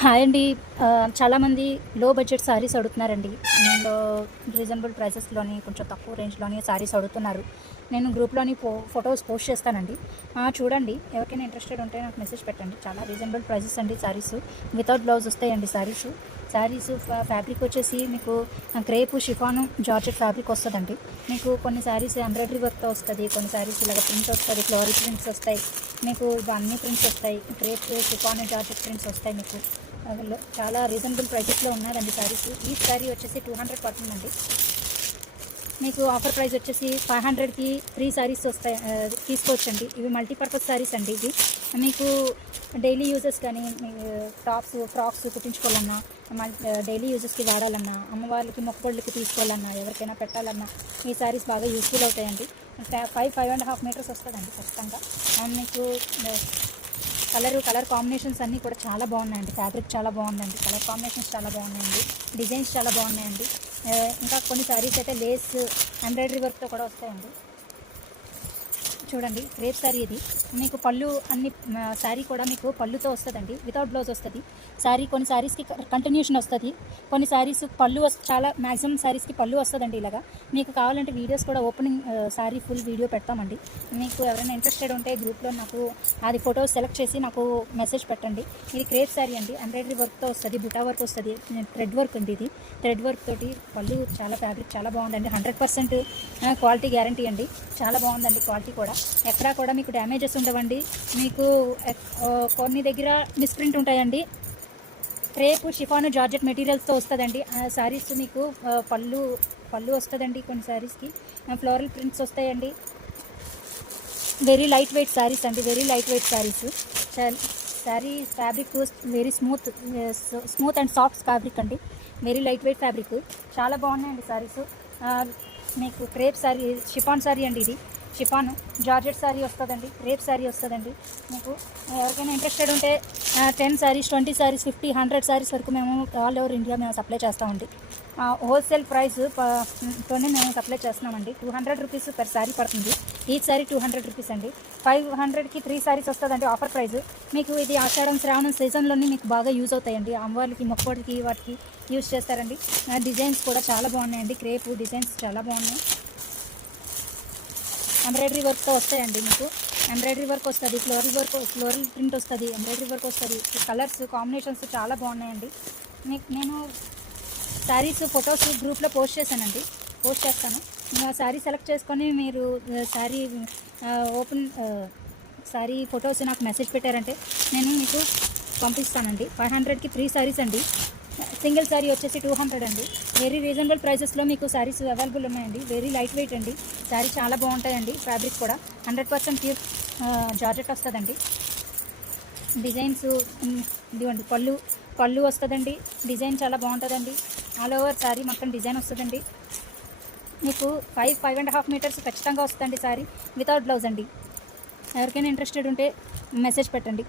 Hi అండి. చాలామంది లో బడ్జెట్ శారీస్ అడుగుతున్నారండి. అండ్ రీజనబుల్ ప్రైసెస్‌లోని కొంచెం తక్కువ రేంజ్‌లోని శారీస్ అడుగుతున్నారు. నేను గ్రూప్‌లోని ఫొటోస్ పోస్ట్ చేస్తానండి. చూడండి, ఎవరికైనా ఇంట్రెస్టెడ్ ఉంటే నాకు మెసేజ్ పెట్టండి. చాలా రీజనబుల్ ప్రైసెస్ అండి శారీస్. వితౌట్ బ్లౌజ్ వస్తాయండి శారీస్. ఫ్యాబ్రిక్ వచ్చేసి మీకు క్రేపు, షిఫాను, జార్జెట్ ఫ్యాబ్రిక్ వస్తదండి. మీకు కొన్ని శారీస్ ఎంబ్రాయిడరీ వర్క్‌తో వస్తది. కొన్ని శారీస్ ఇలాగ ప్రింట్ వస్తది. ఫ్లోరల్ ప్రింట్స్ వస్తాయి. మీకు అన్ని ప్రింట్స్ వస్తాయి. క్రేప్, షిఫాను, జార్జెట్ ప్రింట్స్ వస్తాయి మీకు. చాలా రీజనబుల్ ప్రైజెస్లో ఉన్నదండి శారీస్. ఈ శారీ వచ్చేసి 200 పడుతుందండి. మీకు ఆఫర్ ప్రైస్ వచ్చేసి 500కి 3 శారీస్ వస్తాయి, తీసుకోవచ్చండి. ఇవి మల్టీపర్పస్ శారీస్ అండి. ఇవి మీకు డైలీ యూజెస్ కానీ టాప్స్, ఫ్రాక్స్ కుట్టించుకోవాలన్నా, డైలీ యూజెస్కి వాడాలన్నా, అమ్మవార్లకి మొక్కుబళ్ళకి తీసుకోవాలన్నా, ఎవరికైనా పెట్టాలన్నా ఈ శారీస్ బాగా యూస్ఫుల్ అవుతాయండి. 5.5 మీటర్స్ వస్తుందండి ఖచ్చితంగా. అండ్ మీకు కలర్ కాంబినేషన్స్ అన్నీ కూడా చాలా బాగున్నాయండి. ఫ్యాబ్రిక్ చాలా బాగుందండి. కలర్ కాంబినేషన్స్ చాలా బాగున్నాయండి. డిజైన్స్ చాలా బాగున్నాయండి. ఇంకా కొన్ని శారీస్ అయితే లేస్, ఎంబ్రాయిడరీ వర్క్తో కూడా వస్తాయండి. చూడండి, రేప్ శారీ ఇది. మీకు పళ్ళు అన్ని శారీ కూడా మీకు పళ్ళుతో వస్తుందండి. వితౌట్ బ్లౌజ్ వస్తుంది శారీ. కొన్ని శారీస్కి కంటిన్యూషన్ వస్తుంది. కొన్ని శారీస్ పళ్ళు చాలా మ్యాక్సిమం శారీస్కి పళ్ళు వస్తుందండి. ఇలాగా మీకు కావాలంటే వీడియోస్ కూడా ఓపెనింగ్ శారీ ఫుల్ వీడియో పెడతామండి. మీకు ఎవరైనా ఇంట్రెస్టెడ్ ఉంటే గ్రూప్లో నాకు అది ఫోటోస్ సెలెక్ట్ చేసి నాకు మెసేజ్ పెట్టండి. ఇది క్రేప్ శారీ అండి. ఎంబ్రాయిడరీ వర్క్తో వస్తుంది, బుటా వర్క్ వస్తుంది, థ్రెడ్ వర్క్ అండి. ఇది థ్రెడ్ వర్క్ తోటి పళ్ళు చాలా ఫ్యాబ్రిక్ చాలా బాగుందండి. 100% క్వాలిటీ గ్యారంటీ అండి. చాలా బాగుందండి క్వాలిటీ కూడా. ఎక్కడా కూడా మీకు డ్యామేజెస్ ఉండవండి. మీకు కొన్ని దగ్గర మిస్ప్రింట్ ఉంటాయండి. క్రేప్, షిఫాను, జార్జెట్ మెటీరియల్స్తో వస్తుందండి శారీస్. మీకు పళ్ళు వస్తుందండి. కొన్ని శారీస్కి ఫ్లోరల్ ప్రింట్స్ వస్తాయండి. వెరీ లైట్ వెయిట్ శారీస్ అండి. Very light weight sarees. Saree fabric very smooth and soft fabric అండి. Very light weight fabric. చాలా బాగున్నాయండి శారీస్. మీకు క్రేప్ శారీ, షిఫాన్ శారీ అండి. ఇది షిఫాను, జార్జెట్ శారీ వస్తుందండి. రేప్ శారీ వస్తుందండి. మీకు ఎవరికైనా ఇంట్రెస్టెడ్ ఉంటే 10 శారీస్, 20 శారీస్, 50, 100 శారీస్ వరకు మేము ఆల్ ఓవర్ ఇండియా మేము సప్లై చేస్తామండి. హోల్సేల్ ప్రైస్ తోనే మేము సప్లై చేస్తున్నామండి. 200 రూపీస్ పర్ శారీ పడుతుంది. ఈచ్ శారీ 200 రూపీస్ అండి. 500కి 3 శారీస్ వస్తుందండి ఆఫర్ ప్రైస్. మీకు ఇది ఆషాఢం, శ్రావణం సీజన్లోనే మీకు బాగా యూజ్ అవుతాయండి. అమ్మవారికి, మొక్కుబడికి వాటికి యూజ్ చేస్తారండి. డిజైన్స్ కూడా చాలా బాగున్నాయండి. క్రేపు డిజైన్స్ చాలా బాగున్నాయి. ఎంబ్రాయిడరీ వర్క్తో వస్తాయండి. మీకు ఎంబ్రాయిడరీ వర్క్ వస్తుంది, ఫ్లోరల్ ప్రింట్ వస్తుంది, ఎంబ్రాయిడరీ వర్క్ వస్తుంది. కలర్స్ కాంబినేషన్స్ చాలా బాగున్నాయండి. నేను శారీస్ ఫొటోస్ గ్రూప్లో పోస్ట్ చేస్తాను. శారీ సెలెక్ట్ చేసుకొని మీరు శారీ ఫొటోస్ నాకు మెసేజ్ పెట్టారంటే నేను మీకు పంపిస్తానండి. 500కి 3 శారీస్ అండి. సింగిల్ శారీ వచ్చేసి 200 అండి. వెరీ రీజనబుల్ ప్రైసెస్లో మీకు శారీస్ అవైలబుల్ ఉన్నాయండి. వెరీ లైట్ వెయిట్ అండి. శారీ చాలా బాగుంటాయండి. ఫ్యాబ్రిక్ కూడా 100% ప్యూర్ జార్జెట్ వస్తుందండి. డిజైన్స్ ఇదిగోండి, పళ్ళు వస్తుందండి. డిజైన్ చాలా బాగుంటుందండి. ఆల్ ఓవర్ శారీ మొత్తం డిజైన్ వస్తుందండి. మీకు 5.5 మీటర్స్ ఖచ్చితంగా వస్తుందండి శారీ. వితౌట్ బ్లౌజ్ అండి. ఎవరికైనా ఇంట్రెస్టెడ్ ఉంటే మెసేజ్ పెట్టండి.